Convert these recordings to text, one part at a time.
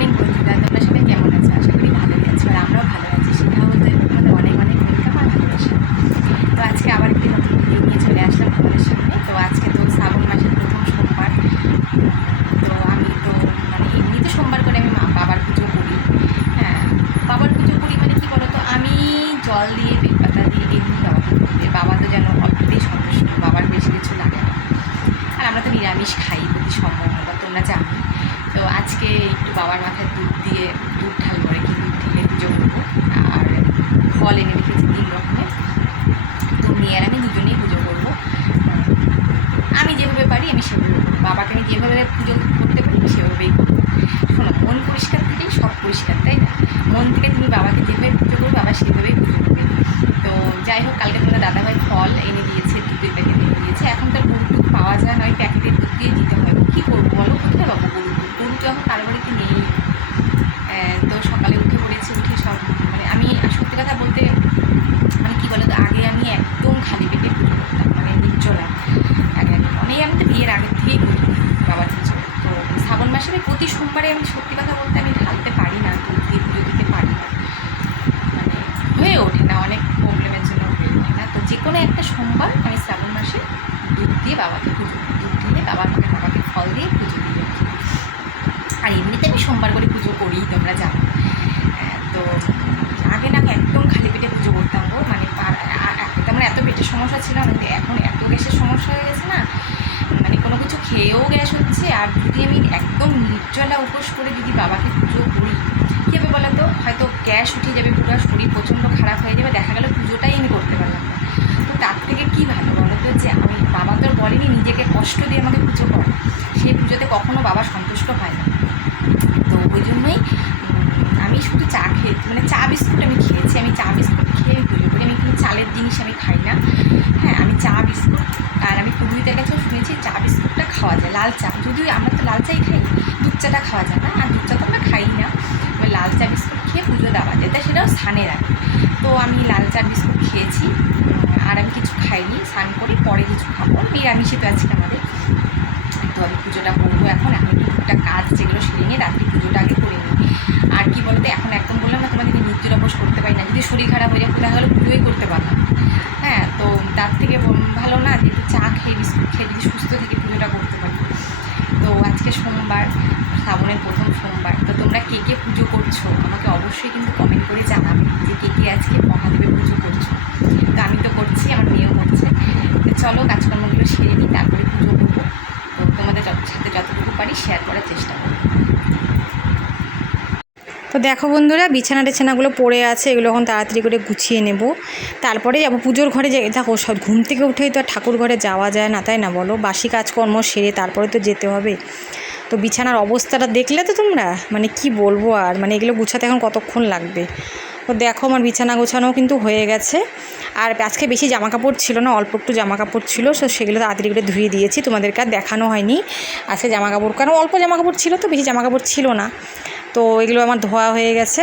Morning বন্ধুরা তোমরা সবাই কেমন আছো আশা করি ভালোই আছো আর আমরাও ভালো আছি সেটা বলতে তোমাদের অনেক অনেক ওয়েলকাম আর ভালোবাসা তো আজকে আবার একটি নতুন ভিডিও নিয়ে চলে আসলাম তোমাদের সামনে তো আজকে তো শ্রাবণ মাসের প্রথম সোমবার তো আমি তো মানে এমনি তো সোমবার করে আমি মা বাবার পুজো করি হ্যাঁ বাবার পুজো করি মানে কি বলতো আমি জল দিয়ে বেলপাতা দিয়ে এমনি বাবা পুজো করি আর বাবা তো যেন অল্পতেই সন্তুষ্ট বাবার বেশি কিছু লাগে না আর আমরা তো নিরামিষ খাই প্রতি সম্ভব তোমরা জানো তো আজকে একটু বাবার মাথায় দুধ দিয়ে দুধ ঢাল করে কি দুধ ঢেলে পুজো করব আর ফল এনে রেখেছি তিন রকমের। তো মেয়ের আমি দুজনেই পুজো করব। আমি যেভাবে পারি আমি সেভাবে বাবাকে আমি যেভাবে পুজো করতে পারি সেভাবেই করব। শোনো, মন পরিষ্কার থেকেই সব পরিষ্কার, তাই না? মন থেকে তুমি বাবাকে যেভাবে পুজো করবে, বাবা সেভাবেই পুজো করবে। তো যাই হোক, কালকে তোমার দাদাভাই ফল এনে দিয়েছে, দুধের প্যাকেট এনে দিয়েছে। এখন তো গরুর দুধ পাওয়া যায় না, ওই প্যাকেটের দুধ দিয়ে দিতে হয়। কী করব বলো? কোথায় পাবো গরুর দুধ? গরু তো এখন কারও বাড়িতে নেই আহ, তো সকালে উঠে পড়েছি উঠে সব মানে আমি সত্যি কথা বলতে মানে কী বলতো আগে আমি একদম খালি পেটে পুজো করতাম মানে নির্জলা আগে আগে অনেক আমি তো বিয়ের আগের থেকেই করি বাবার পুজো তো শ্রাবণ মাসে আমি প্রতি সোমবারে আমি সত্যি কথা বলতে আমি ঢালতে পারি না দুধ দিয়ে পুজো দিতে পারি না মানে হয়ে ওঠে না অনেক প্রবলেমের জন্য হয়ে ওঠে না তো যে কোনো একটা সোমবার আমি শ্রাবণ মাসে দুধ দিয়ে বাবাকে পুজো দিই। দুধ ঢেলে বাবার মানে বাবাকে ফল দিয়ে পুজো দিই আর কি। আর এমনিতে আমি সোমবার করে তোমরা জানো। তো আগে না একদম খালি পেটে পুজো করতাম গো। মানে তেমন এত পেটের সমস্যা ছিল না এখন এত গ্যাসের সমস্যা হয়ে গেছে না মানে কোনো কিছু খেয়েও গ্যাস হচ্ছে। আর যদি আমি একদম নির্জলা উপোস করে যদি বাবাকে পুজো করি, কী হবে বলো তো? হয়তো গ্যাস উঠে যাবে পুরো শরীর প্রচণ্ড খারাপ হয়ে যাবে, দেখা গেল পুজোটাই আমি করতে পারলাম না। তো তার থেকে কী ভালো বলো তো যে আমি, বাবা তো বলেনি, নিজেকে কষ্ট দিয়ে আমাকে পুজো কর সেই পুজোতে কখনো বাবা সন্তুষ্ট হয় না। ওই জন্যই আমি শুধু চা খেয়ে মানে চা বিস্কুট আমি খেয়েছি, আমি চা বিস্কুট খেয়ে আমি পুজো করি আমি কোনো চালের জিনিস আমি খাই না। হ্যাঁ আমি চা বিস্কুট, আর আমি পুরোহিতের কাছেও শুনেছি চা বিস্কুটটা খাওয়া যায়, লাল চা। যদিও আমরা তো লাল চাই খাই, দুধ চাটা খাওয়া যায় না, আর দুধ চা তো আমরা খাই না। ওই লাল চা বিস্কুট খেয়ে পুজো দেওয়া যায়, তাই সেটাও স্নানের আগে তো আমি লাল চা বিস্কুট খেয়েছি, আর আমি কিছু খাইনি, স্নান করে পরে কিছু খাব, নিরামিষে তো আজকে আমাদের। তো আমি পুজোটা করব এখন এখন টুকটাক কাজ যেগুলো সেরে নিয়ে রাত্রি পুজোটা আগে করে নিই। আর কি বলতো, এখন একদম বললাম না তোমাদেরকে নির্জলা বস করতে পারি না। যদি শরীর খারাপ হয়ে যায় দেখা গেলো পুজোই করতে পারলাম হ্যাঁ তো তার থেকে ভালো না যে একটু চা খেয়ে বিস্কুট খেয়ে যদি সুস্থ থেকে পুজোটা করতে পারি। তো আজকে সোমবার, শ্রাবণের প্রথম সোমবার। তো তোমরা কে কে পুজো করছ? আমাকে অবশ্যই কিন্তু কমেন্ট করে জানাবে যে কে কে আজকে মহাদেবের পুজো করছ তো আমি তো করছি আমার মেয়েও করছে তো চলো কাজকর্মগুলো সেরে নিই তারপরে পুজো করব তো তোমাদের যত- সাথে যতটুকু পারি শেয়ার করার চেষ্টা করব তো দেখো বন্ধুরা, বিছানা টিছানাগুলো পড়ে আছে, এগুলো এখন তাড়াতাড়ি করে গুছিয়ে নেব। তারপরে যাব পুজোর ঘরে যে, দেখো সব ঘুম থেকে উঠেই তো আর ঠাকুর ঘরে যাওয়া যায় না, তাই না বলো? বাসি কাজকর্ম সেরে তারপরে তো যেতে হবে। তো বিছানার অবস্থাটা দেখলে তো তোমরা? মানে কি বলব আর? মানে এগুলো গুছাতে এখন কতক্ষণ লাগবে? তো দেখো আমার বিছানা গোছানোও কিন্তু হয়ে গেছে। আর আজকে বেশি জামা কাপড় ছিল না, অল্প একটু জামা কাপড় ছিল, তো সেগুলো তাড়াতাড়ি করে ধুয়ে দিয়েছি। তোমাদেরকে আর দেখানো হয়নি। আজকে জামা কাপড় কারণ অল্প জামা কাপড় ছিল তো, বেশি জামা কাপড় ছিল না। তো এগুলো আমার ধোয়া হয়ে গেছে।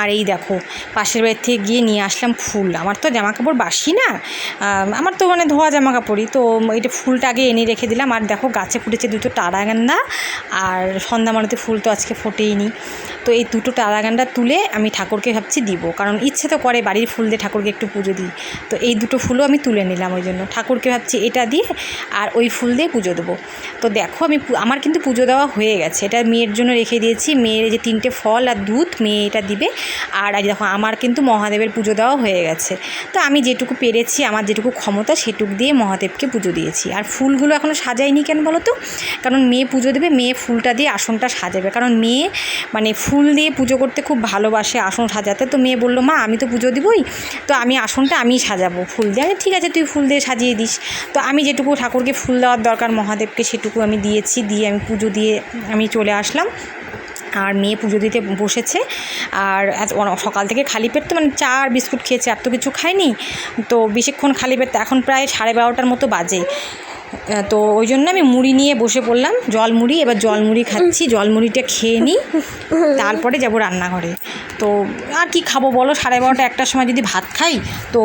আর এই দেখো, পাশের বাড়ির থেকে গিয়ে নিয়ে আসলাম ফুল। আমার তো জামা কাপড় বাসি না। আমার তো মানে ধোয়া জামা কাপড়ই তো এটা ফুলটা আগে এনে রেখে দিলাম। আর দেখো, গাছে ফুটেছে দুটো টারাগান্দা আর সন্ধ্যামানতে ফুল তো আজকে ফোটেইনি। তো এই দুটো টারাগান্দা তুলে আমি ঠাকুরকে ভাবছি দিব। কারণ ইচ্ছে তো করে বাড়ির ফুল দিয়ে ঠাকুরকে একটু পুজো দিই। তো এই দুটো ফুলও আমি তুলে নিলাম ওই জন্য। ঠাকুরকে ভাবছি এটা দিয়ে আর ওই ফুল দিয়ে পুজো দেবো। তো দেখো, আমি আমার কিন্তু পুজো দেওয়া হয়ে গেছে। এটা মেয়ের জন্য রেখে দিয়েছি। মেয়ের যে তিনটে ফল আর দুধ, মেয়ে এটা দিবে। আর আজ দেখো, আমার কিন্তু মহাদেবের পুজো দেওয়া হয়ে গেছে। তো আমি যেটুকু পেরেছি, আমার যেটুকু ক্ষমতা, সেটুকু দিয়ে মহাদেবকে পুজো দিয়েছি। আর ফুলগুলো এখনও সাজাইনি কেন বলো তো? কারণ মেয়ে পুজো দেবে, মেয়ে ফুলটা দিয়ে আসনটা সাজাবে। কারণ মেয়ে মানে ফুল দিয়ে পুজো করতে খুব ভালোবাসে আসন সাজাতে। তো মেয়ে বলল, মা, আমি তো পুজো দিবই। তো আমি আসনটা আমিই সাজাবো ফুল দিয়ে। আমি ঠিক আছে, তুই ফুল দিয়ে সাজিয়ে দিস। তো আমি যেটুকু ঠাকুরকে ফুল দেওয়ার দরকার মহাদেবকে, সেটুকু আমি দিয়েছি, দিয়ে আমি পুজো দিয়ে আমি চলে আসলাম। আর মেয়ে পুজো দিতে বসেছে। আর সকাল থেকে খালি পেট তো মানে চা আর বিস্কুট খেয়েছে, আর তো কিছু খায়নি। তো বেশিক্ষণ খালি পেট এখন প্রায় সাড়ে বারোটার মতো বাজে। তো ওই জন্য আমি মুড়ি নিয়ে বসে পড়লাম, জল মুড়ি, এবার জল মুড়ি খাচ্ছি, জল মুড়িটা খেয়ে নিই, তারপরে যাব রান্নাঘরে। তো আর কি খাব বলো, সাড়ে বারোটা একটার সময় যদি ভাত খাই, তো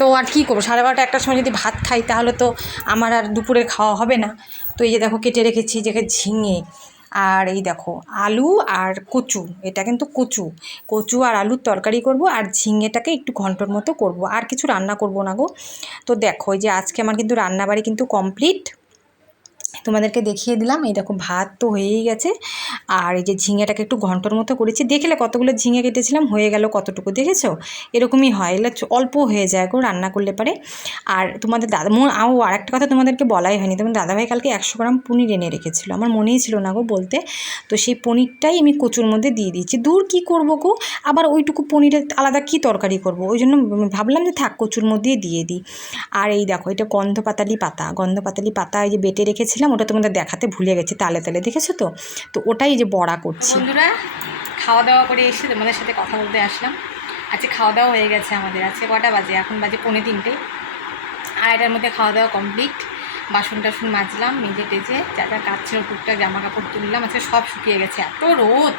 তো আর কী করব? সাড়ে বারোটা একটার সময় যদি ভাত খাই, তাহলে তো আমার আর দুপুরে খাওয়া হবে না। তো এই যে দেখো, কেটে রেখেছি যে ঝিঙে। আর এই দেখো, আলু আর কচু, এটা কিন্তু কচু। কচু আর আলুর তরকারি করব আর ঝিঙেটাকে একটু ঘন্টর মতো করব। আর কিছু রান্না করব না গো। তো দেখো যে আজকে আমার কিন্তু রান্নাবাড়ি কিন্তু কমপ্লিট তোমাদেরকে দেখিয়ে দিলাম, এই দেখো ভাত তো হয়েই গেছে। আর এই যে ঝিঙেটাকে একটু ঘন্টর মতো করেছি, দেখলে কতগুলো ঝিঙে কেটেছিলাম, হয়ে গেল কতটুকু, দেখেছ? এরকমই হয়, এগুলো অল্প হয়ে যায় গো রান্না করলে পারে। আর তোমাদের দাদা, মো আর একটা কথা তোমাদেরকে বলাই হয়নি, তোমার দাদাভাই কালকে একশো গ্রাম পনির এনে রেখেছিলো, আমার মনেই ছিল না গো বলতে। তো সেই পনিরটাই আমি কচুর মধ্যে দিয়ে দিয়েছি। দূর কী করব গো? আবার ওইটুকু পনিরের আলাদা কী তরকারি করব? ওই জন্য ভাবলাম যে থাক কচুর মধ্যেই দিয়ে দিই। আর এই দেখো, এটা গন্ধপাতালি পাতা গন্ধপাতালি পাতা এই যে বেটে রেখেছিলাম ওটা তোমাদের দেখাতে ভুলে গেছি, তালে তালে, দেখেছ তো? তো ওটাই যে বড়া করছি। বন্ধুরা খাওয়া দাওয়া করে এসে তোমাদের সাথে কথা বলতে আসলাম। আজকে খাওয়া দাওয়া হয়ে গেছে আমাদের, আজকে কটা বাজে? এখন বাজে পৌনে তিনটে। আর এটার মধ্যে খাওয়া দাওয়া কমপ্লিট বাসন টাসন মাজলাম, মেজে টেজে, যা যা কাজ ছিল টুকটাক জামা কাপড় তুললাম, আজকে সব শুকিয়ে গেছে, এত রোদ।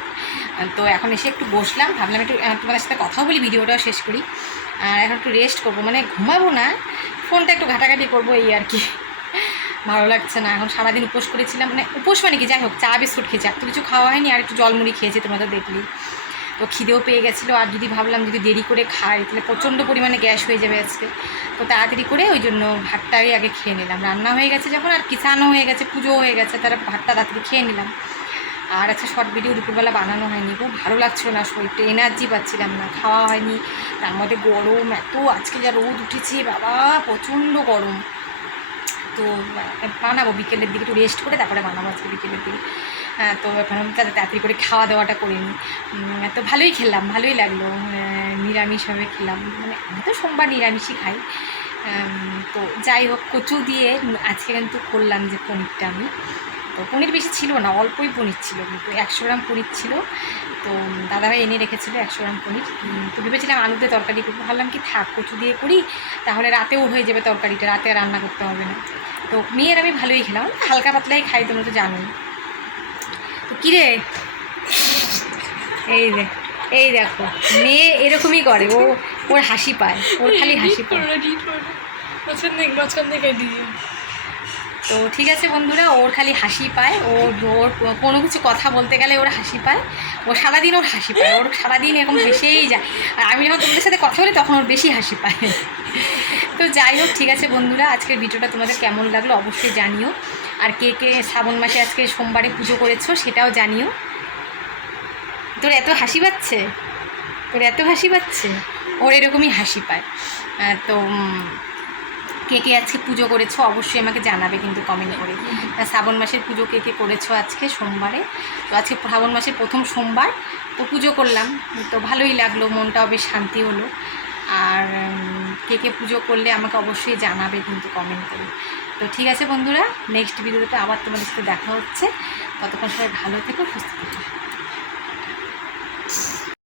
তো এখন এসে একটু বসলাম, ভাবলাম একটু তোমাদের সাথে কথাও বলি, ভিডিওটাও শেষ করি। আর এখন একটু রেস্ট করব মানে ঘুমাবো না, ফোনটা একটু ঘাটাঘাটি করব, এই আর কি। ভালো লাগছে না। এখন সারাদিন উপোস করেছিলাম। মানে উপোস মানে কি? যাই হোক, চা, বিস্কুট খেয়েছি। এত কিছু খাওয়া হয়নি, আর একটু জলমুড়ি খেয়েছি, তোমরা তো দেখলি তো খিদেও পেয়ে গেছিল। আর যদি ভাবলাম যদি দেরি করে খাই, তাহলে প্রচণ্ড পরিমাণে গ্যাস হয়ে যাবে আজকে। তো তাড়াতাড়ি করে ওই জন্য ভাতটাই আগে খেয়ে নিলাম। রান্না হয়ে গেছে যখন, আর কিষানও হয়ে গেছে পুজো হয়ে গেছে, তারা ভাতটা তাড়াতাড়ি খেয়ে নিলাম। আর আজকে শর্ট ভিডিও দুপুরবেলা বানানো হয়নি খুব ভালো লাগছিল না, শরীরটা এনার্জি পাচ্ছিলাম না। খাওয়া হয়নি। তার মধ্যে গরম, এত আজকে যা রোদ উঠেছে, বাবা, প্রচণ্ড গরম। তো বানাবো বিকেলের দিকে, একটু রেস্ট করে তারপরে বানাবো আজকে বিকেলের দিকে। তো এখন তাদের তাড়াতাড়ি করে খাওয়া দাওয়াটা করে নিই। তো ভালোই খেললাম ভালোই লাগল। নিরামিষ হবে খেলাম। মানে আমি তো সোমবার নিরামিষই খাই। তো যাই হোক, কচু দিয়ে আজকে কিন্তু করলাম যে পনিরটা আমি। তো পনির বেশি ছিল না, অল্পই পনির ছিল, কিন্তু একশো গ্রাম পনির ছিল। তো দাদাভাই এনে রেখেছিলো একশো গ্রাম পনির। তো ভেবেছিলাম আলুতে তরকারি করব। ভাবলাম কি থাক, কচু দিয়ে করি, তাহলে রাতেও হয়ে যাবে তরকারিটা, রাতে রান্না করতে হবে না। তো মেয়ের আমি ভালোই খেলাম, হালকা পাতলাই খাই, তোমরা তো জানোই। তো কিরে এই রে এই দেখো, মেয়ে এরকমই করে, ও, ওর হাসি পায়, ওর খালি হাসি পায়। তো ঠিক আছে বন্ধুরা, ওর খালি হাসি পায়। ওর ওর কোনো কিছু কথা বলতে গেলে ওর হাসি পায়। ও সারাদিন ওর হাসি পায়। ওর সারাদিন এরকম হেসেই যায়। আর আমি যখন তোমাদের সাথে কথা বলি, তখন ওর বেশি হাসি পায়। তো যাই হোক, ঠিক আছে বন্ধুরা, আজকের ভিডিওটা তোমাদের কেমন লাগল অবশ্যই জানিও। আর কে কে শ্রাবণ মাসে আজকে সোমবারে পুজো করেছ সেটাও জানিও। তোর এত হাসি পাচ্ছে? তোর এত হাসি পাচ্ছে? ওর এরকমই হাসি পায়। তো কে কে আজকে পুজো করেছ অবশ্যই আমাকে জানাবে কিন্তু কমেন্ট করে। শ্রাবণ মাসের পুজো কে কে করেছ আজকে সোমবারে? তো আজকে শ্রাবণ মাসের প্রথম সোমবার, তো পুজো করলাম। তো ভালোই লাগল, মনটাও বেশ শান্তি হলো। আর কে কে পুজো করলে আমাকে অবশ্যই জানাবে কিন্তু কমেন্ট করে। তো ঠিক আছে বন্ধুরা নেক্সট ভিডিওতে আবার তোমাদের সাথে দেখা হচ্ছে। ততক্ষণ সবাই ভালো থেকো, সুস্থ থেকো।